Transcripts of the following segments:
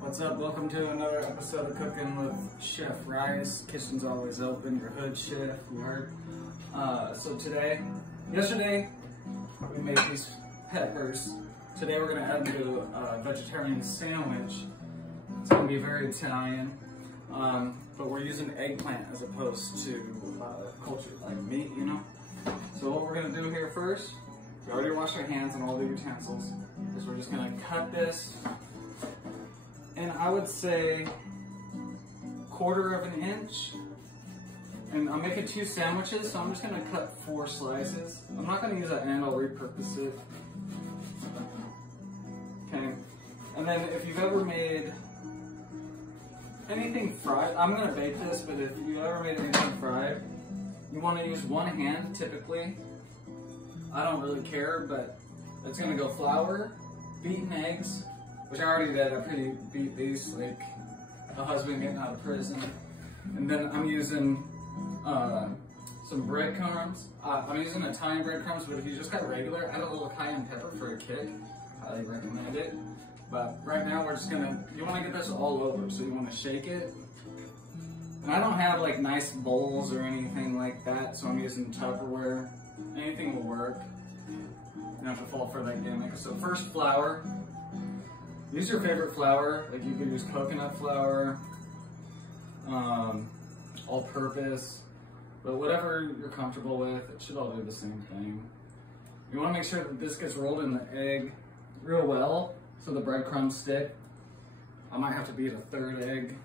What's up? Welcome to another episode of Cooking with Chef Rice. Kitchen's always open, your hood chef, you heard. Yesterday, we made these peppers. Today we're gonna add them to a vegetarian sandwich. It's gonna be very Italian, but we're using eggplant as opposed to cultured like meat, you know? So what we're gonna do here first, we already washed our hands and all the utensils, is we're just gonna cut this. And I would say 1/4 of an inch. And I'm making 2 sandwiches, so I'm just gonna cut 4 slices. I'm not gonna use that end, I'll repurpose it. Okay. And then if you've ever made anything fried, I'm gonna bake this, but if you've ever made anything fried, you wanna use one hand typically. I don't really care, but it's gonna go flour, beaten eggs, which I already did. I beat these like a husband getting out of prison. And then I'm using some breadcrumbs. I'm using Italian breadcrumbs, but if you just got regular, add a little cayenne pepper for a kick. Highly recommend it. But right now we're just gonna, you wanna get this all over, so you wanna shake it. And I don't have like nice bowls or anything like that, so I'm using Tupperware. Anything will work. You don't have to fall for that gimmick. So first, flour. Use your favorite flour, like you could use coconut flour, all-purpose, but whatever you're comfortable with, it should all do the same thing. You want to make sure that this gets rolled in the egg real well, so the breadcrumbs stick. I might have to beat a 3rd egg.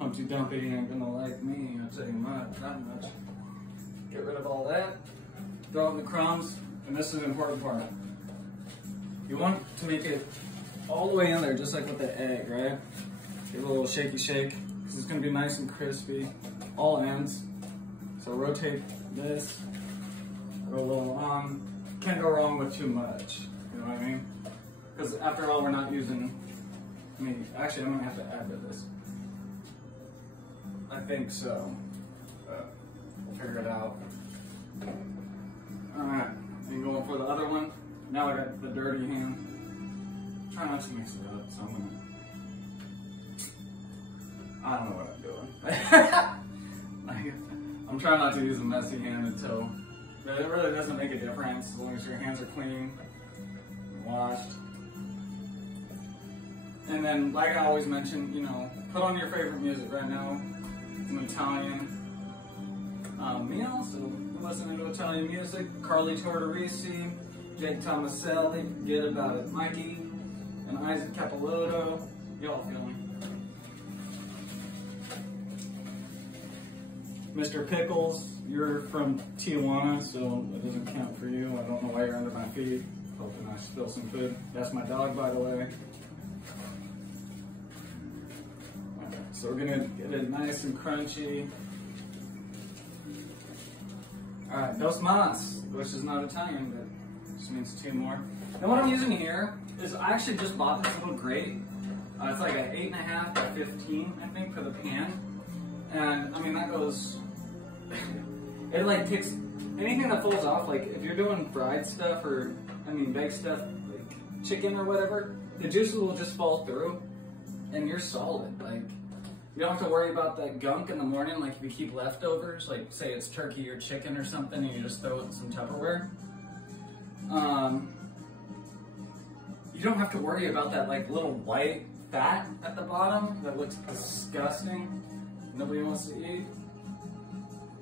Humpty Dumpty ain't gonna like me, I'll tell you that much. Get rid of all that, throw in the crumbs, and this is an important part. You want to make it all the way in there, just like with the egg, right? Give it a little shaky shake, because it's gonna be nice and crispy, all ends. So rotate this, go a little on. Can't go wrong with too much, you know what I mean? Because after all, we're not using meat. Actually, I'm gonna have to add to this. I think so, but we'll figure it out. All right, and going for the other one. Now I got the dirty hand. Try not to mix it up, so I don't know what I'm doing. I'm trying not to use a messy hand until, but it really doesn't make a difference as long as your hands are clean, washed. And then, like I always mention, you know, put on your favorite music right now. It's an Italian meal, so listening to Italian music. Carly Tortorisi, Jake Tomaselli, forget about it, Mikey, and Isaac Capelotto. Y'all feeling? Mr. Pickles, you're from Tijuana, so it doesn't count for you. I don't know why you're under my feet. Hoping I spill some food. That's my dog, by the way. Okay, so we're gonna get it nice and crunchy. All right, dos mas, which is not Italian, but just means 2 more. And what I'm using here is I actually just bought this little grate. It's like an 8.5 by 15, I think, for the pan. And I mean, that goes, it like takes anything that falls off, like if you're doing fried stuff or, I mean, baked stuff, like chicken or whatever, the juices will just fall through and you're solid. Like, you don't have to worry about that gunk in the morning, like if you keep leftovers, like say it's turkey or chicken or something and you just throw it in some Tupperware. You don't have to worry about that like little white fat at the bottom that looks disgusting. Nobody wants to eat.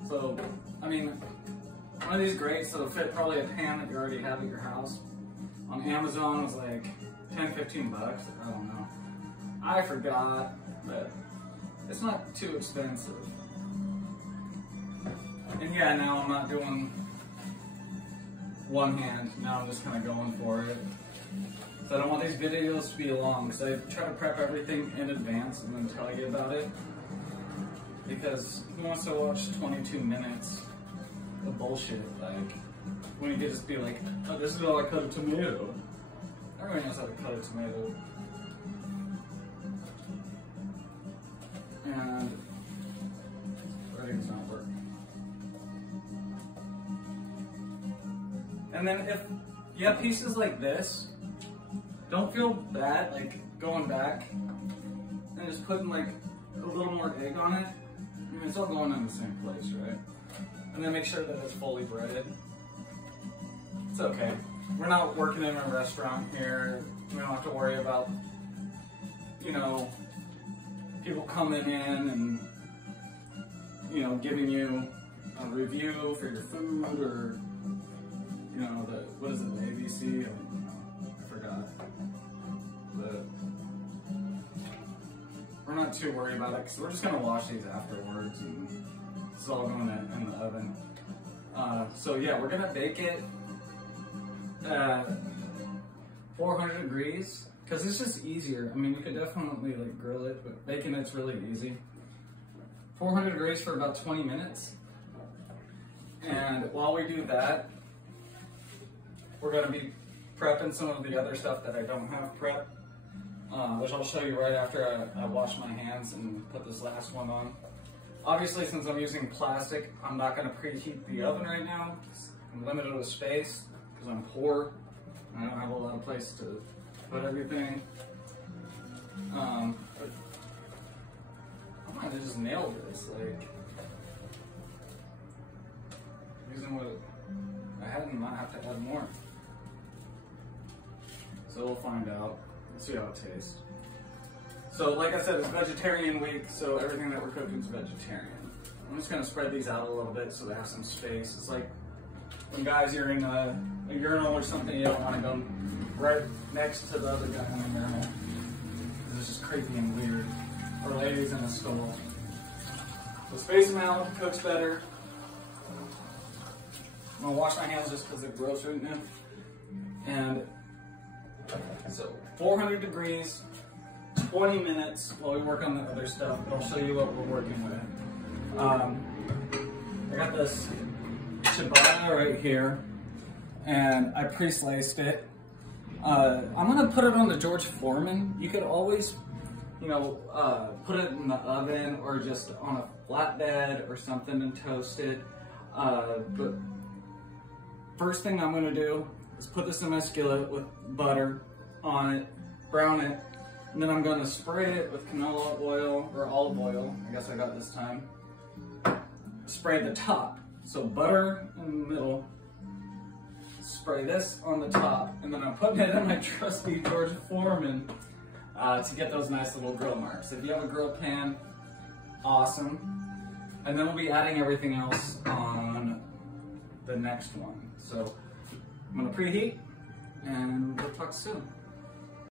So, I mean, one of these grates that'll fit probably a pan that you already have at your house. On Amazon was like 10, 15 bucks, I don't know. I forgot, but it's not too expensive. And yeah, now I'm not doing one hand, now I'm just kind of going for it. So I don't want these videos to be long, because I try to prep everything in advance and then tell you about it. Because who wants to watch 22 minutes of bullshit? Like, when you get to be like, oh, this is how I cut a tomato. Everyone knows how to cut a tomato. And everything's not working. And then if you have pieces like this, don't feel bad, like going back and just putting like a little more egg on it. I mean, it's all going in the same place, right? And then make sure that it's fully breaded. It's okay. We're not working in a restaurant here. We don't have to worry about, you know, people coming in and, you know, giving you a review for your food or, you know, what is it, the ABC? I forgot. We're not too worried about it because we're just going to wash these afterwards, and this is all going in the oven. So yeah, we're going to bake it at 400 degrees because it's just easier. I mean, you could definitely like grill it, but baking it's really easy. 400 degrees for about 20 minutes. And while we do that, we're going to be prepping some of the other stuff that I don't have prepped, which I'll show you right after I wash my hands and put this last one on. Obviously, since I'm using plastic, I'm not going to preheat the oven right now. I'm limited with space because I'm poor. I don't have a lot of place to put everything. I might have just nailed this, like, using what I had and might have to add more. So we'll find out. Let's see how it tastes. So like I said, it's vegetarian week, so everything that we're cooking is vegetarian. I'm just gonna spread these out a little bit so they have some space. It's like when guys, you're in a urinal or something, you don't wanna go right next to the other guy in the urinal. It's just creepy and weird. Or ladies in a stall. So space them out, cooks better. I'm gonna wash my hands just because they're gross right now. And so 400 degrees, 20 minutes while we work on the other stuff. I'll show you what we're working with. I got this ciabatta right here, and I pre-sliced it. I'm gonna put it on the George Foreman. You could always, you know, put it in the oven or just on a flatbed or something and toast it. But first thing I'm gonna do is put this in my skillet with butter on it, brown it, and then I'm gonna spray it with canola oil or olive oil. I guess I got this time. Spray the top. So butter in the middle, spray this on the top, and then I'm putting it in my trusty George Foreman to get those nice little grill marks. If you have a grill pan, awesome. And then we'll be adding everything else on the next one. So I'm gonna preheat and we'll talk soon.